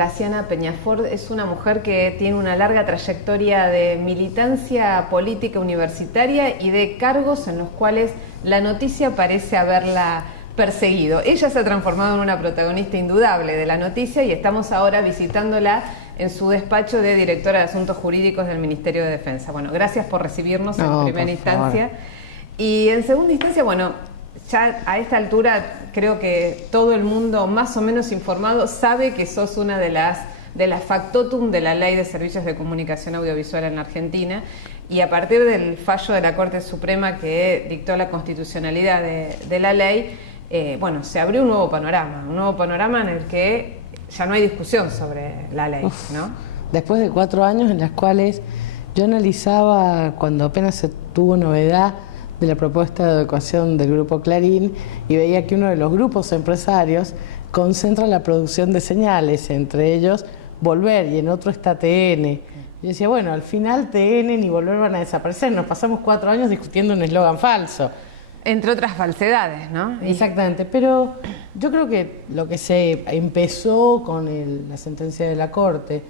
Graciana Peñafort es una mujer que tiene una larga trayectoria de militancia política universitaria y de cargos en los cuales la noticia parece haberla perseguido. Ella se ha transformado en una protagonista indudable de la noticia y estamos ahora visitándola en su despacho de directora de Asuntos Jurídicos del Ministerio de Defensa. Bueno, gracias por recibirnos en primera instancia. Y en segunda instancia, bueno, ya a esta altura creo que todo el mundo más o menos informado sabe que sos una de las factotum de la Ley de Servicios de Comunicación Audiovisual en la Argentina, y a partir del fallo de la Corte Suprema que dictó la constitucionalidad de la ley, bueno, se abrió un nuevo panorama en el que ya no hay discusión sobre la ley, ¿no? Después de 4 años en las cuales yo analizaba, cuando apenas se tuvo novedad de la propuesta de adecuación del Grupo Clarín, y veía que uno de los grupos empresarios concentra la producción de señales, entre ellos Volver, y en otro está TN. Yo decía, bueno, al final TN ni Volver van a desaparecer, nos pasamos 4 años discutiendo un eslogan falso. Entre otras falsedades, ¿no? Exactamente, pero yo creo que lo que se empezó con la sentencia de la Corte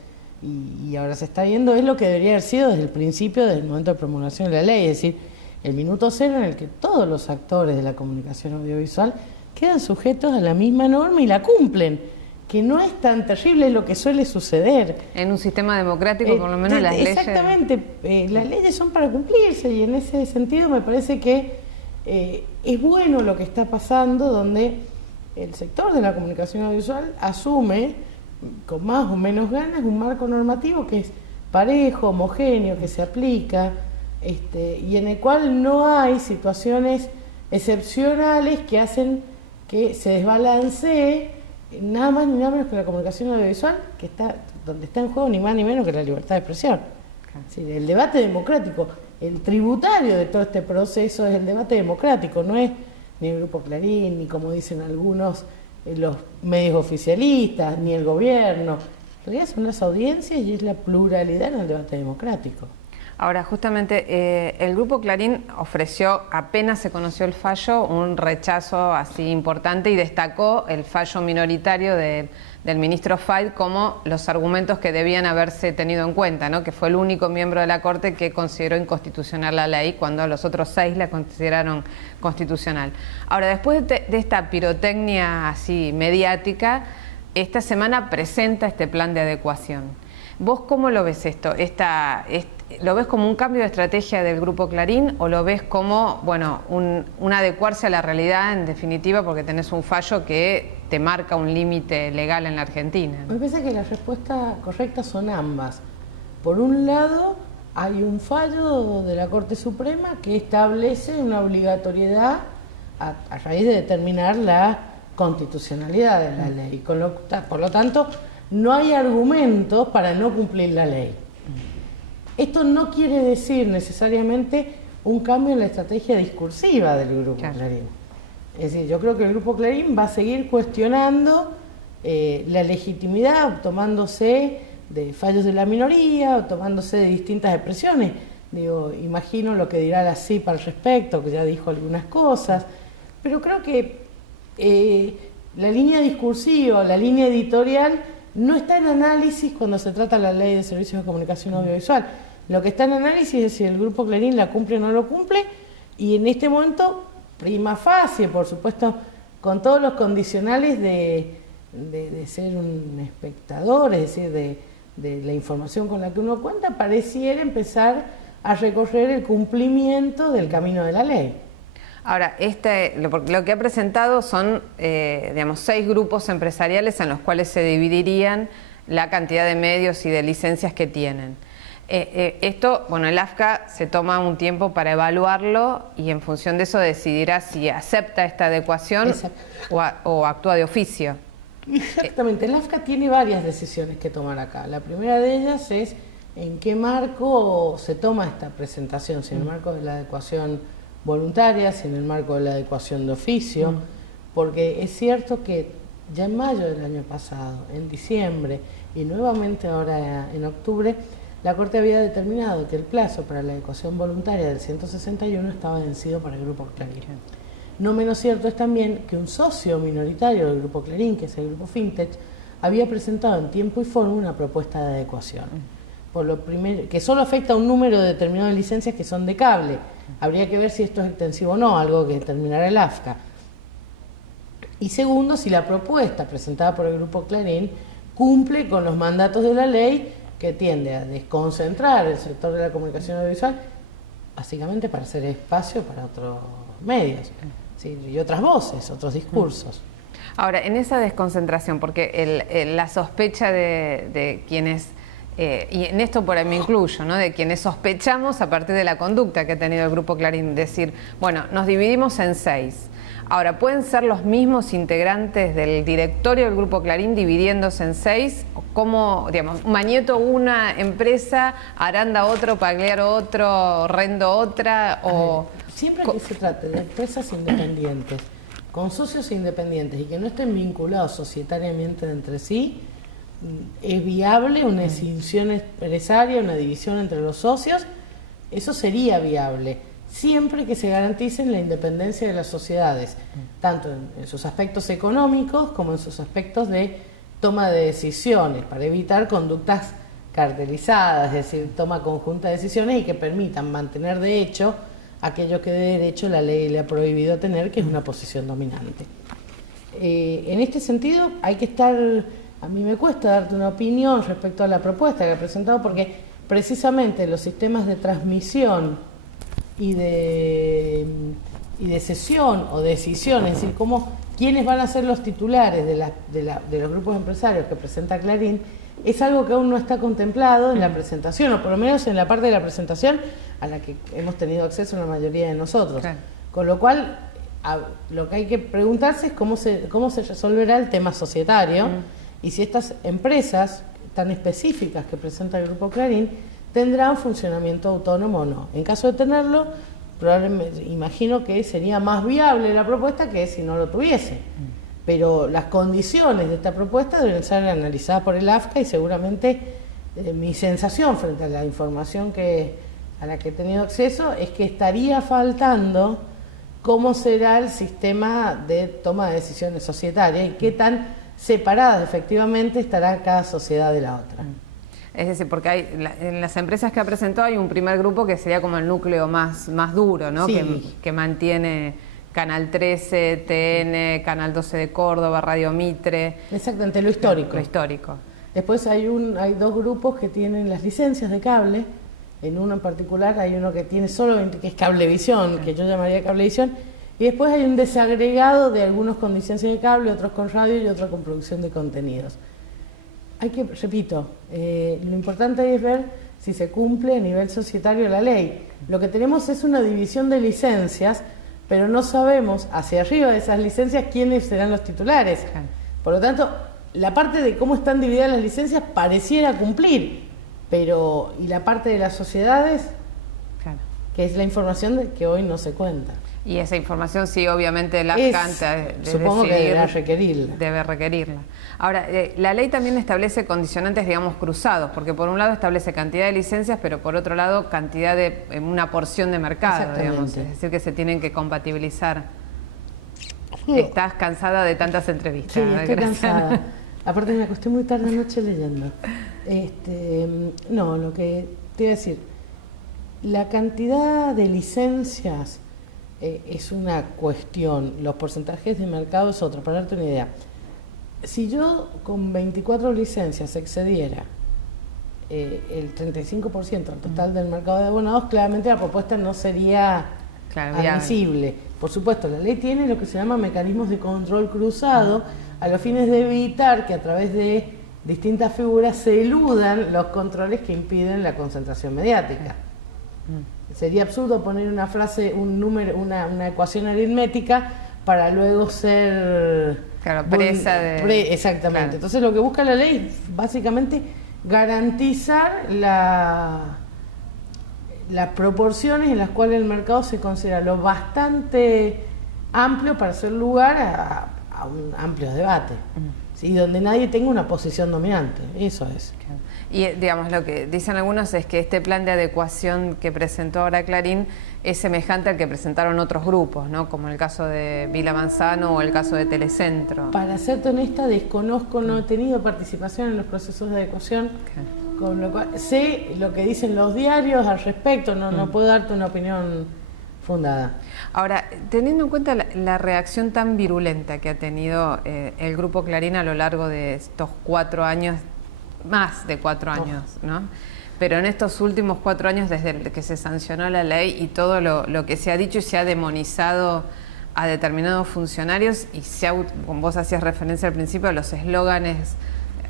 y ahora se está viendo es lo que debería haber sido desde el principio, desde el momento de promulgación de la ley, es decir, el minuto cero en el que todos los actores de la comunicación audiovisual quedan sujetos a la misma norma y la cumplen, que no es tan terrible lo que suele suceder. En un sistema democrático, por lo menos las leyes... Exactamente, las leyes son para cumplirse, y en ese sentido me parece que es bueno lo que está pasando, donde el sector de la comunicación audiovisual asume, con más o menos ganas, un marco normativo que es parejo, homogéneo, que se aplica, y en el cual no hay situaciones excepcionales que hacen que se desbalancee nada más ni nada menos que la comunicación audiovisual, donde está en juego ni más ni menos que la libertad de expresión. Es decir, el debate democrático, el tributario de todo este proceso es el debate democrático, no es ni el Grupo Clarín, ni como dicen algunos los medios oficialistas, ni el gobierno. En realidad son las audiencias y es la pluralidad en el debate democrático. Ahora, justamente, el Grupo Clarín ofreció, apenas se conoció el fallo, un rechazo así importante y destacó el fallo minoritario del ministro Fayt como los argumentos que debían haberse tenido en cuenta, ¿no? Que fue el único miembro de la Corte que consideró inconstitucional la ley cuando los otros 6 la consideraron constitucional. Ahora, después de esta pirotecnia así mediática, esta semana presenta este plan de adecuación. ¿Vos cómo lo ves esto? ¿Lo ves como un cambio de estrategia del Grupo Clarín o lo ves como, bueno, un adecuarse a la realidad en definitiva porque tenés un fallo que te marca un límite legal en la Argentina? Me parece que la respuesta correcta son ambas. Por un lado, hay un fallo de la Corte Suprema que establece una obligatoriedad a raíz de determinar la constitucionalidad de la ley. Por lo tanto, no hay argumentos para no cumplir la ley. Esto no quiere decir necesariamente un cambio en la estrategia discursiva del Grupo Clarín. Es decir, yo creo que el Grupo Clarín va a seguir cuestionando la legitimidad, tomándose de fallos de la minoría, o tomándose de distintas expresiones. Digo, imagino lo que dirá la CIP al respecto, que ya dijo algunas cosas, pero creo que la línea discursiva, la línea editorial, no está en análisis cuando se trata la Ley de Servicios de Comunicación Audiovisual. Lo que está en análisis es si el Grupo Clarín la cumple o no lo cumple, y en este momento, prima facie, por supuesto, con todos los condicionales de ser un espectador, es decir, de la información con la que uno cuenta, pareciera empezar a recorrer el cumplimiento del camino de la ley. Ahora, lo que ha presentado son, digamos, 6 grupos empresariales en los cuales se dividirían la cantidad de medios y de licencias que tienen. Esto, bueno, el AFCA se toma un tiempo para evaluarlo y en función de eso decidirá si acepta esta adecuación o actúa de oficio. Exactamente, el AFCA tiene varias decisiones que tomar acá. La primera de ellas es en qué marco se toma esta presentación, si en el marco de la adecuación voluntaria, si en el marco de la adecuación de oficio, porque es cierto que ya en mayo del año pasado, en diciembre y nuevamente ahora en octubre, la Corte había determinado que el plazo para la adecuación voluntaria del 161 estaba vencido para el Grupo Clarín. No menos cierto es también que un socio minoritario del Grupo Clarín, que es el Grupo Fintech, había presentado en tiempo y forma una propuesta de adecuación. Por lo primero, que solo afecta a un número determinado de licencias que son de cable. Habría que ver si esto es extensivo o no, algo que determinará el AFCA. Y segundo, si la propuesta presentada por el Grupo Clarín cumple con los mandatos de la ley, que tiende a desconcentrar el sector de la comunicación audiovisual, básicamente para hacer espacio para otros medios, ¿sí? Y otras voces, otros discursos. Ahora, en esa desconcentración, porque la sospecha de quienes, y en esto por ahí me incluyo, ¿no?, de quienes sospechamos a partir de la conducta que ha tenido el Grupo Clarín, decir, bueno, nos dividimos en 6. Ahora, ¿pueden ser los mismos integrantes del directorio del Grupo Clarín dividiéndose en 6? ¿Cómo, digamos, Mañeto una empresa, Aranda otro, Pagliaro otro, Rendo otra? O... Siempre que se trate de empresas independientes, con socios independientes y que no estén vinculados societariamente entre sí, es viable una escisión empresaria, una división entre los socios. Eso sería viable, siempre que se garanticen la independencia de las sociedades, tanto en sus aspectos económicos como en sus aspectos de toma de decisiones, para evitar conductas cartelizadas, es decir, toma conjunta de decisiones y que permitan mantener de hecho aquello que de derecho la ley le ha prohibido tener, que es una posición dominante. En este sentido hay que estar, a mí me cuesta darte una opinión respecto a la propuesta que he presentado, porque precisamente los sistemas de transmisión y de cesión o decisión, es decir, quiénes van a ser los titulares de los grupos empresarios que presenta Clarín, es algo que aún no está contemplado en la presentación, o por lo menos en la parte de la presentación a la que hemos tenido acceso la mayoría de nosotros. Claro. Con lo cual, lo que hay que preguntarse es cómo se resolverá el tema societario y si estas empresas tan específicas que presenta el Grupo Clarín tendrán funcionamiento autónomo o no. En caso de tenerlo, probablemente, imagino que sería más viable la propuesta que si no lo tuviese. Pero las condiciones de esta propuesta deben ser analizadas por el AFCA y seguramente mi sensación frente a la información a la que he tenido acceso es que estaría faltando cómo será el sistema de toma de decisiones societarias y qué tan separadas efectivamente estará cada sociedad de la otra. Es decir, porque en las empresas que ha presentado hay un primer grupo que sería como el núcleo más duro, ¿no? Sí. Que mantiene Canal 13, TN, Canal 12 de Córdoba, Radio Mitre. Exactamente, lo histórico. Lo histórico. Después hay 2 grupos que tienen las licencias de cable. En uno en particular hay uno que tiene solamente, que es Cablevisión, sí, que yo llamaría Cablevisión. Y después hay un desagregado de algunos con licencia de cable, otros con radio y otros con producción de contenidos. Repito, lo importante es ver si se cumple a nivel societario la ley. Lo que tenemos es una división de licencias, pero no sabemos hacia arriba de esas licencias quiénes serán los titulares. Por lo tanto, la parte de cómo están divididas las licencias pareciera cumplir, pero ¿y la parte de las sociedades? Claro. Que es la información que hoy no se cuenta. Y esa información sí, obviamente, la AFCA supongo que deberá requerirla. Debe requerirla. Ahora, la ley también establece condicionantes, digamos, cruzados, porque por un lado establece cantidad de licencias, pero por otro lado cantidad de una porción de mercado, digamos. Es decir, que se tienen que compatibilizar. Sí. Estás cansada de tantas entrevistas. Sí, estoy cansada. Aparte me acosté muy tarde anoche leyendo. No, lo que te iba a decir, la cantidad de licencias es una cuestión, los porcentajes de mercado es otra. Para darte una idea, si yo con 24 licencias excediera el 35% del total del mercado de abonados, claramente la propuesta no sería admisible. Por supuesto, la ley tiene lo que se llama mecanismos de control cruzado, a los fines de evitar que a través de distintas figuras se eludan los controles que impiden la concentración mediática. Sería absurdo poner una frase, un número, una ecuación aritmética para luego ser presa de... exactamente. Claro. Entonces lo que busca la ley es básicamente garantizar las proporciones en las cuales el mercado se considera lo bastante amplio para hacer lugar a un amplio debate. ¿sí? Donde nadie tenga una posición dominante, eso es. Y digamos, lo que dicen algunos es que este plan de adecuación que presentó ahora Clarín es semejante al que presentaron otros grupos, ¿no? Como el caso de Vila Manzano o el caso de Telecentro. Para serte honesta, desconozco, no he tenido participación en los procesos de adecuación, con lo cual sé lo que dicen los diarios al respecto, no puedo darte una opinión fundada. Ahora, teniendo en cuenta la reacción tan virulenta que ha tenido el Grupo Clarín a lo largo de estos 4 años, más de 4 años, ¿no? Pero en estos últimos 4 años, desde que se sancionó la ley y todo lo que se ha dicho y se ha demonizado a determinados funcionarios, y como vos hacías referencia al principio, a los eslóganes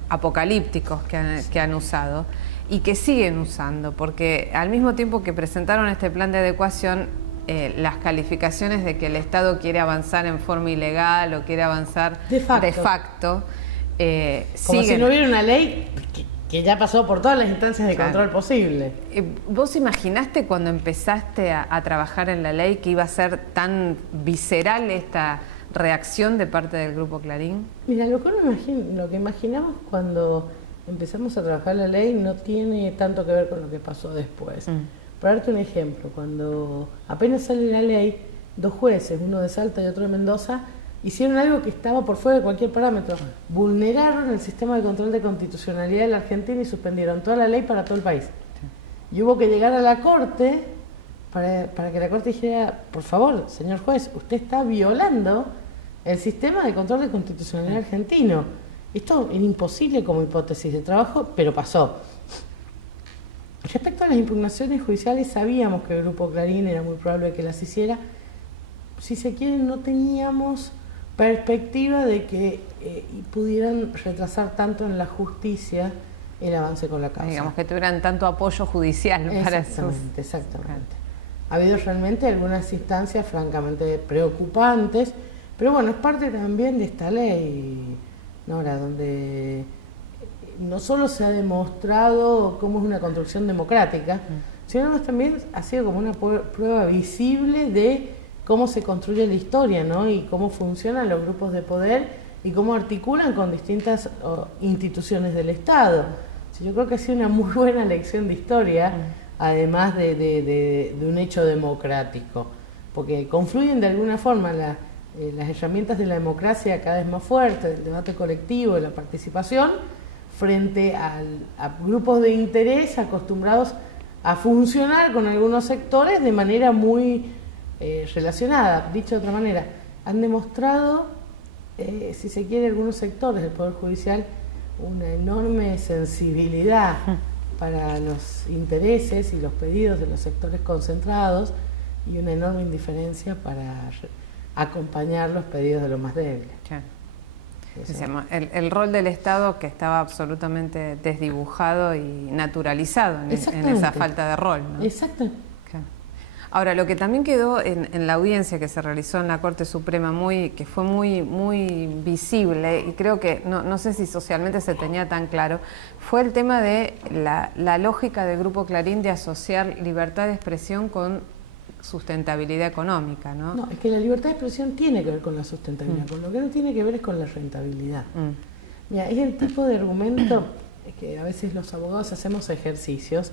apocalípticos que han usado y que siguen usando, porque al mismo tiempo que presentaron este plan de adecuación, las calificaciones de que el Estado quiere avanzar en forma ilegal o quiere avanzar de facto como si no hubiera una ley que ya pasó por todas las instancias de control posible. ¿Vos imaginaste cuando empezaste a trabajar en la ley que iba a ser tan visceral esta reacción de parte del Grupo Clarín? Mira, lo que imaginamos cuando empezamos a trabajar la ley no tiene tanto que ver con lo que pasó después. Para darte un ejemplo, cuando apenas sale la ley, 2 jueces, uno de Salta y otro de Mendoza, hicieron algo que estaba por fuera de cualquier parámetro. Vulneraron el sistema de control de constitucionalidad de la Argentina y suspendieron toda la ley para todo el país. Y hubo que llegar a la Corte para que la Corte dijera, por favor, señor juez, usted está violando el sistema de control de constitucionalidad argentino. Esto era imposible como hipótesis de trabajo, pero pasó. Respecto a las impugnaciones judiciales, sabíamos que el Grupo Clarín era muy probable que las hiciera. Si se quiere, no teníamos perspectiva de que pudieran retrasar tanto en la justicia el avance con la causa. Digamos que tuvieran tanto apoyo judicial para eso. Exactamente. Ha habido realmente algunas instancias francamente preocupantes, pero bueno, es parte también de esta ley, Nora, donde no solo se ha demostrado cómo es una construcción democrática, sino que también ha sido como una prueba visible de cómo se construye la historia, ¿no? Y cómo funcionan los grupos de poder y cómo articulan con distintas instituciones del Estado. Yo creo que ha sido una muy buena lección de historia, además de un hecho democrático, porque confluyen de alguna forma las herramientas de la democracia cada vez más fuertes, del debate colectivo, de la participación, frente a grupos de interés acostumbrados a funcionar con algunos sectores de manera muy relacionada. Dicho de otra manera, han demostrado, si se quiere, algunos sectores del Poder Judicial una enorme sensibilidad para los intereses y los pedidos de los sectores concentrados y una enorme indiferencia para acompañar los pedidos de los más débiles. Claro. El rol del Estado que estaba absolutamente desdibujado y naturalizado en esa falta de rol, ¿no? Exacto. Claro. Ahora, lo que también quedó en la audiencia que se realizó en la Corte Suprema, que fue muy visible, y creo que no sé si socialmente se tenía tan claro, fue el tema de la lógica del Grupo Clarín de asociar libertad de expresión con sustentabilidad económica, ¿no? No, es que la libertad de expresión tiene que ver con la sustentabilidad, con lo que no tiene que ver es con la rentabilidad. Mira, es el tipo de argumento que a veces los abogados hacemos ejercicios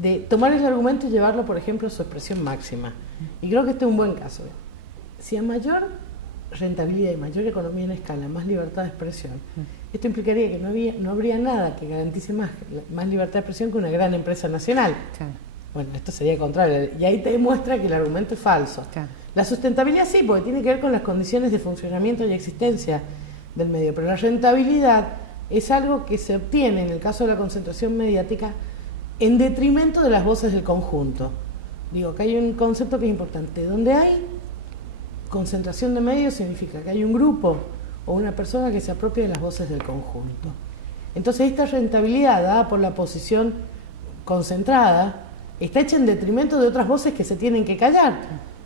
de tomar el argumento y llevarlo, por ejemplo, a su expresión máxima. Y creo que este es un buen caso. Si a mayor rentabilidad y mayor economía en escala, más libertad de expresión, esto implicaría que no habría nada que garantice más libertad de expresión que una gran empresa nacional. Sí. Bueno, esto sería contrario, y ahí te demuestra que el argumento es falso. Claro. La sustentabilidad sí, porque tiene que ver con las condiciones de funcionamiento y existencia del medio, pero la rentabilidad es algo que se obtiene, en el caso de la concentración mediática, en detrimento de las voces del conjunto. Digo, que hay un concepto que es importante. Donde hay concentración de medios significa que hay un grupo o una persona que se apropia de las voces del conjunto. Entonces, esta rentabilidad dada por la posición concentrada está hecha en detrimento de otras voces que se tienen que callar,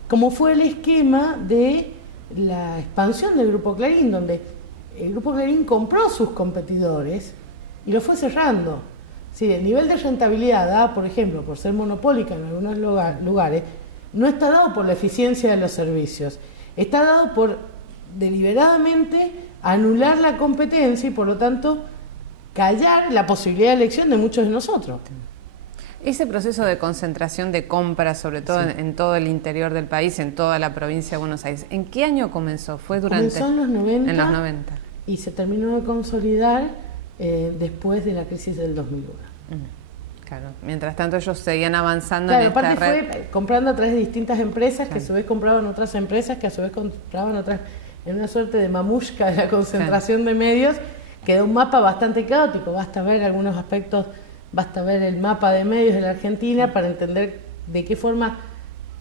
como fue el esquema de la expansión del Grupo Clarín, donde el Grupo Clarín compró sus competidores y los fue cerrando. Sí, el nivel de rentabilidad dada, por ejemplo, por ser monopólica en algunos lugares, no está dado por la eficiencia de los servicios, está dado por deliberadamente anular la competencia y por lo tanto callar la posibilidad de elección de muchos de nosotros. Ese proceso de concentración de compras, sobre todo en todo el interior del país, en toda la provincia de Buenos Aires, ¿en qué año comenzó? Comenzó en los 90, en los 90. Y se terminó de consolidar después de la crisis del 2001. Claro, mientras tanto ellos seguían avanzando claro, en esta red. Fue comprando a través de distintas empresas, claro, que a su vez compraban otras empresas, que a su vez compraban otras, en una suerte de mamushka de la concentración de medios. Quedó un mapa bastante caótico, basta ver algunos aspectos, basta ver el mapa de medios de la Argentina para entender de qué forma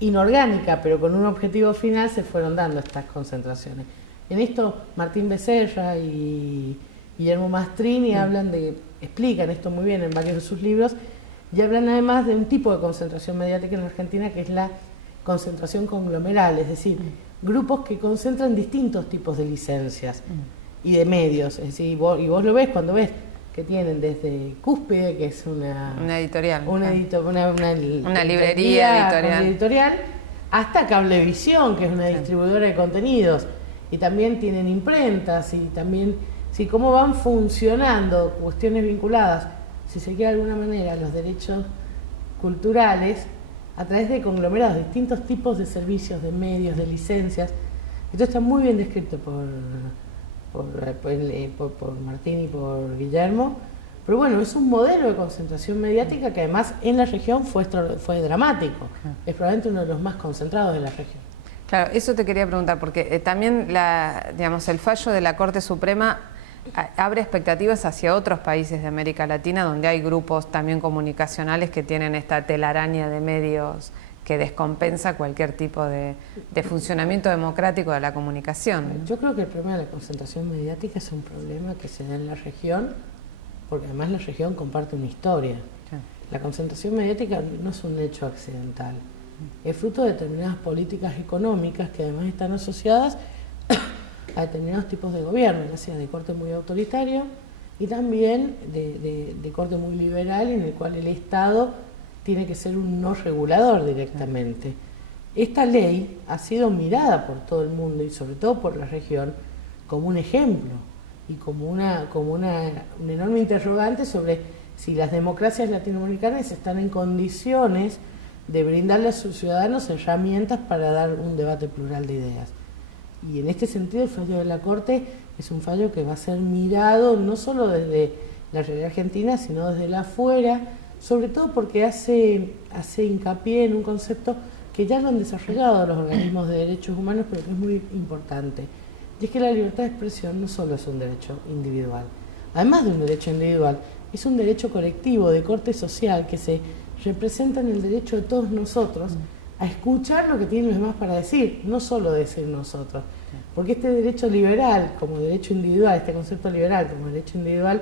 inorgánica, pero con un objetivo final, se fueron dando estas concentraciones. En esto Martín Becerra y Guillermo Mastrini explican esto muy bien en varios de sus libros, y hablan además de un tipo de concentración mediática en la Argentina, que es la concentración conglomeral, es decir, grupos que concentran distintos tipos de licencias y de medios. Es decir, vos lo ves cuando ves que tienen desde Cúspide, que es una editorial, una librería editorial, hasta Cablevisión, que es una distribuidora de contenidos, y también tienen imprentas, y también cómo van funcionando cuestiones vinculadas, si se quiere de alguna manera, a los derechos culturales a través de conglomerados, distintos tipos de servicios, de medios, de licencias. Esto está muy bien descrito por Martín y por Guillermo, pero bueno, es un modelo de concentración mediática que además en la región fue dramático, es probablemente uno de los más concentrados de la región. Claro, eso te quería preguntar, porque también el fallo de la Corte Suprema abre expectativas hacia otros países de América Latina, donde hay grupos también comunicacionales que tienen esta telaraña de medios que descompensa cualquier tipo de funcionamiento democrático de la comunicación. Yo creo que el problema de la concentración mediática es un problema que se da en la región, porque además la región comparte una historia. Sí. La concentración mediática no es un hecho accidental, es fruto de determinadas políticas económicas que además están asociadas a determinados tipos de gobierno, ya sea de corte muy autoritario y también de corte muy liberal, en el cual el Estado tiene que ser un no regulador directamente. Esta ley ha sido mirada por todo el mundo y sobre todo por la región como un ejemplo y como un enorme interrogante sobre si las democracias latinoamericanas están en condiciones de brindarle a sus ciudadanos herramientas para dar un debate plural de ideas. Y en este sentido el fallo de la Corte es un fallo que va a ser mirado no solo desde la realidad argentina, sino desde la afuera, sobre todo porque hace hincapié en un concepto que ya lo han desarrollado los organismos de derechos humanos, pero que es muy importante. Y es que la libertad de expresión no solo es un derecho individual, además de un derecho individual, es un derecho colectivo de corte social que se representa en el derecho de todos nosotros a escuchar lo que tienen los demás para decir, no solo decir nosotros. Porque este derecho liberal como derecho individual, este concepto liberal como derecho individual,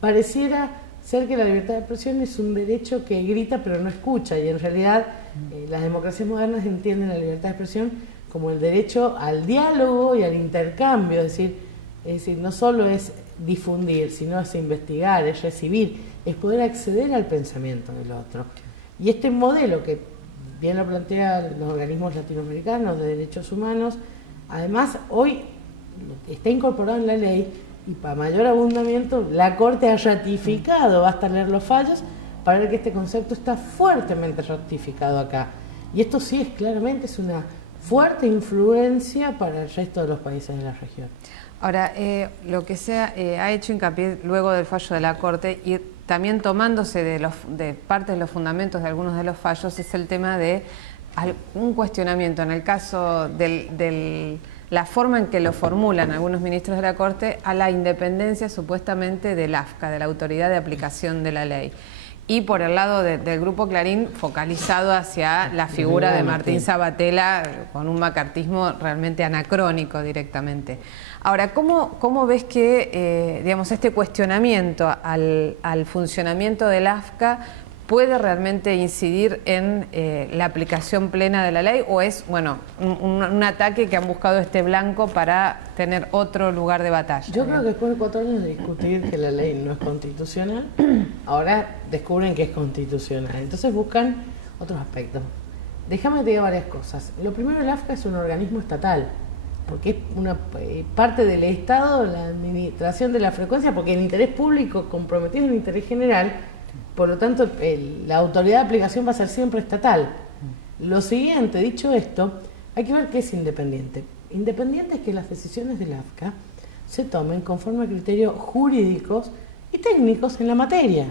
pareciera ser que la libertad de expresión es un derecho que grita pero no escucha, y en realidad las democracias modernas entienden la libertad de expresión como el derecho al diálogo y al intercambio, es decir, no solo es difundir, sino es investigar, es recibir, es poder acceder al pensamiento del otro. Y este modelo que bien lo plantean los organismos latinoamericanos de derechos humanos, además hoy está incorporado en la ley y para mayor abundamiento la Corte ha ratificado, basta leer los fallos para ver que este concepto está fuertemente ratificado acá. Y esto sí claramente es una fuerte influencia para el resto de los países de la región. Ahora, lo que se ha hecho hincapié luego del fallo de la Corte y también tomándose de parte de los fundamentos de algunos de los fallos es el tema de un cuestionamiento en el caso de la forma en que lo formulan algunos ministros de la Corte a la independencia supuestamente del AFCA, de la Autoridad de Aplicación de la Ley. Y por el lado del Grupo Clarín, focalizado hacia la figura de Martín Sabatella, con un macartismo realmente anacrónico directamente. Ahora, ¿cómo ves que este cuestionamiento al funcionamiento del AFCA puede realmente incidir en la aplicación plena de la ley, o es un ataque que han buscado este blanco para tener otro lugar de batalla? Yo creo que después de 4 años de discutir que la ley no es constitucional, ahora descubren que es constitucional, entonces buscan otros aspectos. Déjame que te diga varias cosas. Lo primero, el AFCA es un organismo estatal, porque es una parte del Estado, la administración de la frecuencia, porque el interés público comprometido es el interés general, por lo tanto la autoridad de aplicación va a ser siempre estatal. Lo siguiente, dicho esto, hay que ver qué es independiente. Independiente es que las decisiones del AFCA se tomen conforme a criterios jurídicos y técnicos en la materia,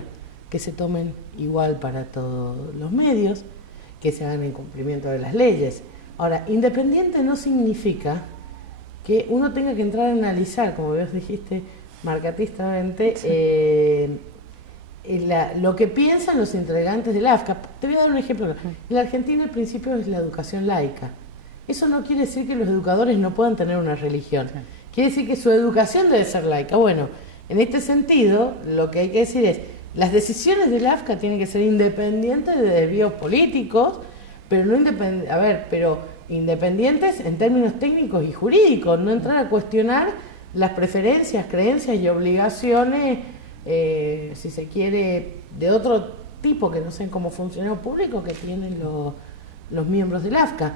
que se tomen igual para todos los medios, que se hagan en cumplimiento de las leyes. Ahora, independiente no significa que uno tenga que entrar a analizar, como vos dijiste marcatistamente, lo que piensan los integrantes del AFCA. Te voy a dar un ejemplo. En la Argentina el principio es la educación laica. Eso no quiere decir que los educadores no puedan tener una religión. Quiere decir que su educación debe ser laica. Bueno, en este sentido, lo que hay que decir es, las decisiones del AFCA tienen que ser independientes de desvíos políticos, pero no independientes en términos técnicos y jurídicos, no entrar a cuestionar las preferencias, creencias y obligaciones, si se quiere, de otro tipo que no sean como funcionarios públicos que tienen los miembros del AFCA.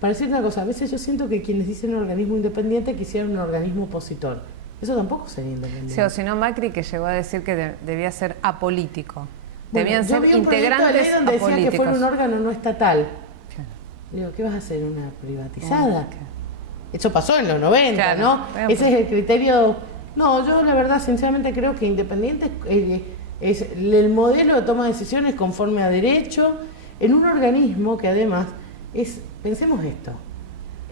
Para decir una cosa, a veces yo siento que quienes dicen un organismo independiente quisieran un organismo opositor. Eso tampoco sería independiente. Sí, o si no Macri, que llegó a decir que debía ser apolítico. Bueno, Debían ser integrantes de ley donde apolíticos. decía que fuera un órgano no estatal. Claro. Digo, ¿qué vas a hacer? ¿Una privatizada? Eso pasó en los 90, claro, ¿no? Bueno, Ese es el criterio. No, yo la verdad sinceramente creo que independiente es el modelo de toma de decisiones conforme a derecho en un organismo que además pensemos esto,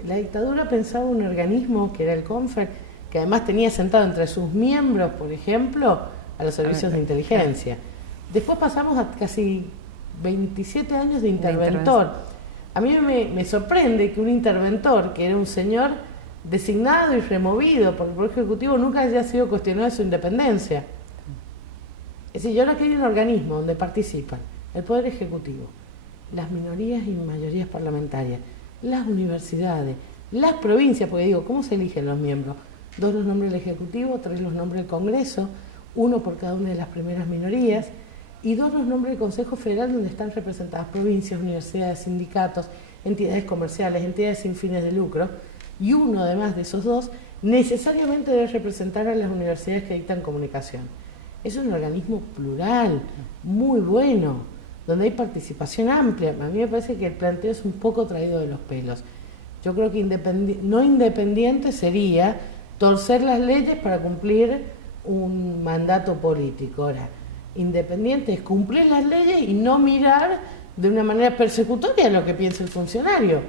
la dictadura pensaba un organismo que era el CONFER, que además tenía sentado entre sus miembros, por ejemplo, a los servicios de inteligencia. Después pasamos a casi 27 años de interventor. A mí me sorprende que un interventor, que era un señor designado y removido por el Poder Ejecutivo, nunca haya sido cuestionado de su independencia. Es decir, yo ahora que hay un organismo donde participan el Poder Ejecutivo, las minorías y mayorías parlamentarias, las universidades, las provincias, porque digo, ¿cómo se eligen los miembros? 2 los nombra el Ejecutivo, 3 los nombra el Congreso, 1 por cada una de las primeras minorías, y 2 los nombra el Consejo Federal, donde están representadas provincias, universidades, sindicatos, entidades comerciales, entidades sin fines de lucro, y 1 además de esos 2 necesariamente debe representar a las universidades que dictan comunicación. Es un organismo plural, muy bueno, donde hay participación amplia. A mí me parece que el planteo es un poco traído de los pelos. Yo creo que no independiente sería torcer las leyes para cumplir un mandato político. Ahora, independiente es cumplir las leyes y no mirar de una manera persecutoria lo que piensa el funcionario.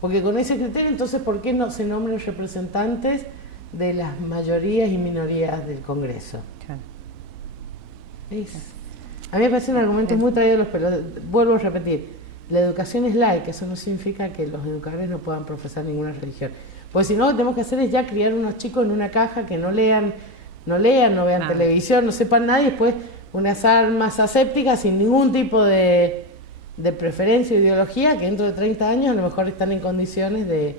Porque con ese criterio, entonces, ¿por qué no se nombran representantes de las mayorías y minorías del Congreso? ¿Ves? A mí me parece un argumento muy traído de los pelos. Vuelvo a repetir, la educación es laica, eso no significa que los educadores no puedan profesar ninguna religión. Porque si no, lo que tenemos que hacer es ya criar unos chicos en una caja que no vean televisión, no sepan nada, y después unas armas asépticas sin ningún tipo de preferencia o ideología, que dentro de 30 años a lo mejor están en condiciones de...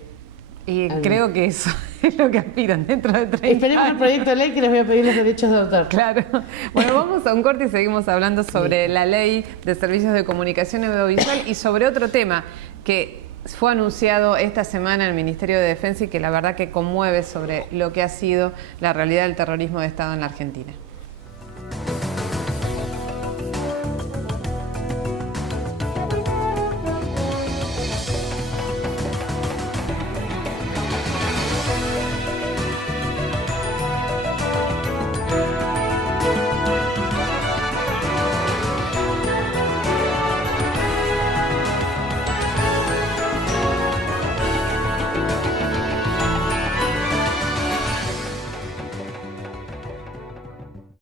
Y creo que eso es lo que aspiran dentro de 30 Esperemos años. el proyecto de ley que les voy a pedir los derechos de autor. Claro. Bueno, vamos a un corte y seguimos hablando sobre la ley de servicios de comunicación audiovisual y sobre otro tema que fue anunciado esta semana en el Ministerio de Defensa y que la verdad que conmueve sobre lo que ha sido la realidad del terrorismo de Estado en la Argentina.